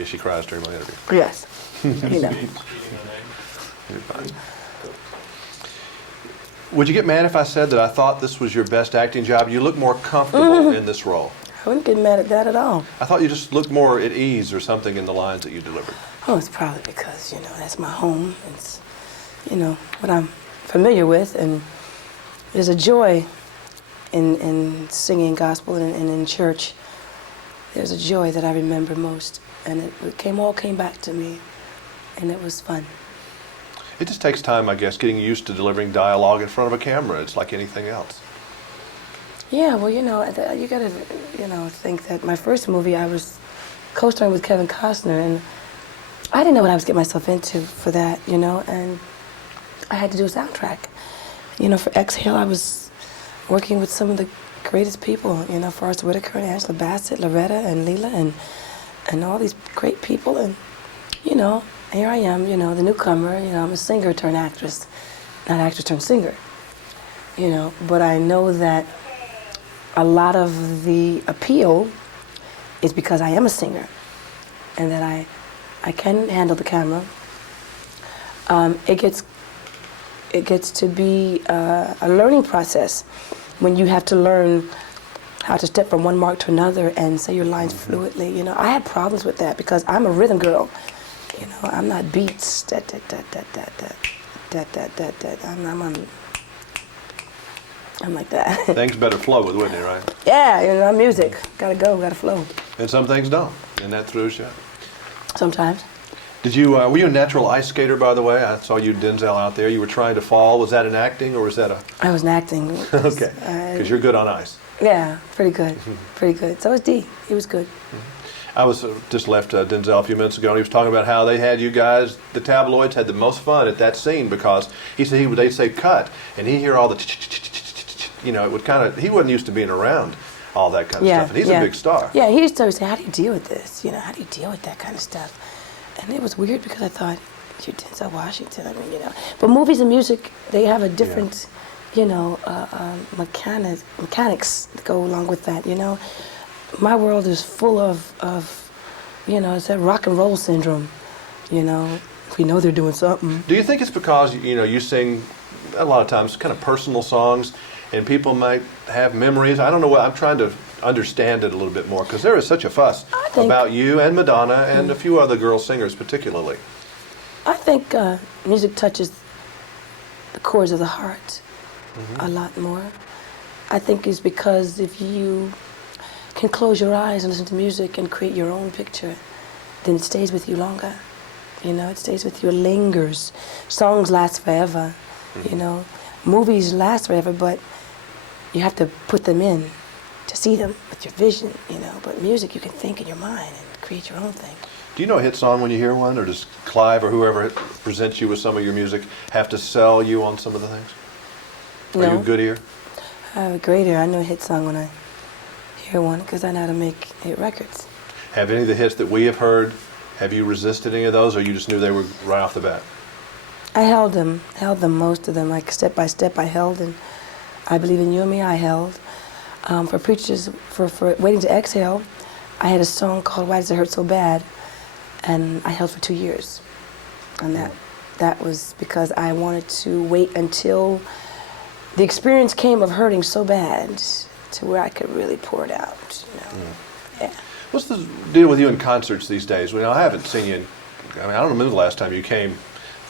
Yeah, she cries during my interview. Yes. You know. You're fine. Would you get mad if I said that I thought this was your best acting job? You look more comfortable in this role. I wouldn't get mad at that at all. I thought you just looked more at ease or something in the lines that you delivered. Oh, it's probably because, you know, that's my home. It's, you know, what I'm familiar with, and there's a joy in singing gospel and in church. There's a joy that I remember most, and it all came back to me, and it was fun. It just takes time, I guess, getting used to delivering dialogue in front of a camera. It's like anything else. Yeah, well, you know, you gotta, you know, think that my first movie, I was co-starring with Kevin Costner, and I didn't know what I was getting myself into for that, you know, and I had to do a soundtrack. You know, for Exhale, I was working with some of the greatest people, you know, Forrest Whitaker and Angela Bassett, Loretta and Leela, and all these great people, and, you know, here I am, you know, the newcomer, you know, I'm a singer turned actress, not actress turned singer, you know, but I know that a lot of the appeal is because I am a singer and that I can handle the camera. It gets to be a learning process when you have to learn how to step from one mark to another and say your lines fluidly. You know, I had problems with that because I'm a rhythm girl. You know, I'm not beats. I'm like that. Things better flow with Whitney, right? Yeah, you know, I'm music. Gotta go, gotta flow. And some things don't, and that throws you. Sometimes. Did you? Were you a natural ice skater, by the way? I saw you, Denzel, out there. You were trying to fall. Was that an acting, or was that a? I was an acting. Okay, because you're good on ice. Yeah, pretty good, pretty good. So was D. He was good. I was just left Denzel a few minutes ago, and he was talking about how they had you guys, the tabloids, had the most fun at that scene because he said they'd say cut, and he'd hear all the, you know, it would kind of. He wasn't used to being around all that kind of stuff, and he's a big star. Yeah, he used to always say, "How do you deal with this? You know, how do you deal with that kind of stuff?" And it was weird because I thought, you're Denzel Washington. I mean, you know, but movies and music, they have a different, you know, mechanics that go along with that. You know, my world is full of, you know, it's that rock and roll syndrome. You know, we know they're doing something. Do you think it's because you know you sing a lot of times kind of personal songs, and people might have memories? I don't know what I'm trying to understand it a little bit more because there is such a fuss about you and Madonna and a few other girl singers particularly. I think music touches the chords of the heart a lot more. I think it's because if you can close your eyes and listen to music and create your own picture, then it stays with you longer. You know, it stays with you, it lingers. Songs last forever, you know. Movies last forever, but you have to put them in to see them with your vision, you know. But music, you can think in your mind and create your own thing. Do you know a hit song when you hear one, or does Clive or whoever presents you with some of your music have to sell you on some of the things? No. Are you a good ear? I have a great ear. I know a hit song when I hear one because I know how to make hit records. Have any of the hits that we have heard, have you resisted any of those, or you just knew they were right off the bat? I held them, most of them, like Step by Step I held, and I Believe in You and Me I held. For Preachers, for Waiting to Exhale, I had a song called Why Does It Hurt So Bad, and I held for 2 years. And that was because I wanted to wait until the experience came of hurting so bad to where I could really pour it out, you know. Yeah. What's the deal with you in concerts these days? Well, I haven't seen you, I don't remember the last time you came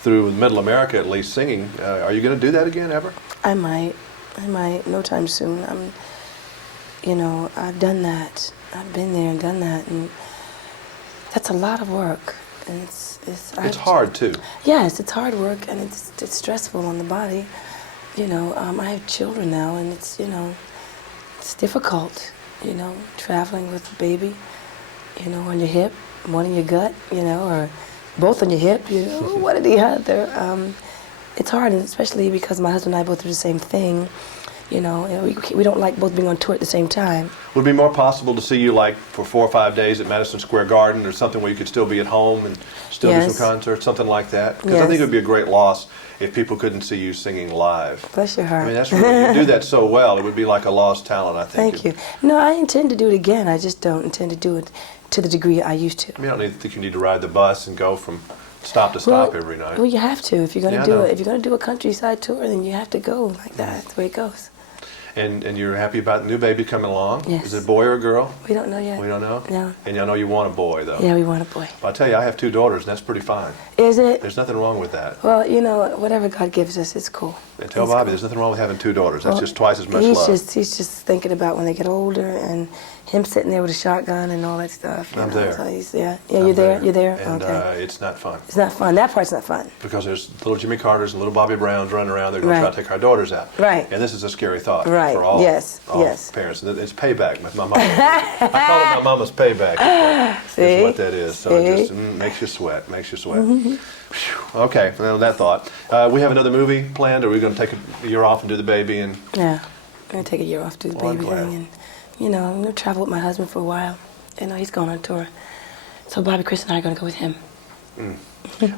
through Middle America at least singing. Are you going to do that again ever? I might, no time soon. You know, I've done that. I've been there and done that, and that's a lot of work. And it's hard too. Yes, it's hard work, and it's stressful on the body. You know, I have children now, and it's, you know, it's difficult. You know, traveling with a baby, you know, on your hip, one in your gut, you know, or both on your hip, you know, what did he have there? It's hard, and especially because my husband and I both do the same thing. You know, we don't like both being on tour at the same time. Would it be more possible to see you like for 4 or 5 days at Madison Square Garden or something where you could still be at home and still do some concerts, something like that? Because I think it would be a great loss if people couldn't see you singing live. Bless your heart. I mean, that's really, you do that so well. It would be like a lost talent, I think. Thank you. No, I intend to do it again. I just don't intend to do it to the degree I used to. I mean, I don't think you need to ride the bus and go from stop to stop every night. Well, you have to if you're gonna Yeah, I do know. it. If you're gonna do a countryside tour, then you have to go like that. That's the way it goes. And you're happy about the new baby coming along? Yes. Is it a boy or a girl? We don't know yet. We don't know? No. And I know you want a boy, though. Yeah, we want a boy. Well, I tell you, I have 2 daughters, and that's pretty fine. Is it? There's nothing wrong with that. Well, you know, whatever God gives us, it's cool. And tell It's Bobby, cool. there's nothing wrong with having 2 daughters. That's Well, just twice as much he's love. He's just thinking about when they get older and him sitting there with a shotgun and all that stuff. you I'm know, there. So he's, I'm you're there. You're there. And Okay. it's not fun. It's not fun. That part's not fun. Because there's little Jimmy Carters and little Bobby Browns running around. They're going to Right. try to take our daughters out. Right. And this is a scary thought Right. for all, Yes. all Yes. parents. And it's payback. My mama, I call it my mama's payback. Is See? what that is. So it See? just makes you sweat. Makes you sweat. Whew. Okay. Well, that thought. We have another movie planned. Or are we going to take a year off and do the baby? And Yeah. I'm gonna take a year off, do the Well, I'm baby glad. thing, and I'm gonna travel with my husband for a while. He's going on tour. So Bobby, Chris, and I are gonna go with him.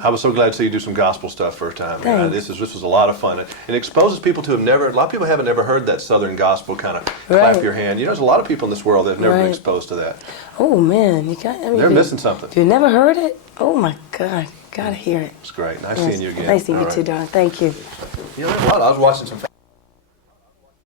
I was so glad to see you do some gospel stuff first time. Thanks. This was a lot of fun. It exposes people to have never. A lot of people haven't ever heard that Southern gospel kind of clap Right. your hand. There's a lot of people in this world that have never been Right. exposed to that. Oh man, you got. I mean, They're if you- missing something. If you've never heard it, oh my God, gotta hear it. It's great. Nice Yes. seeing you again. Nice seeing All you too, right. darling. Thank you. You know, there's a lot. I was watching some.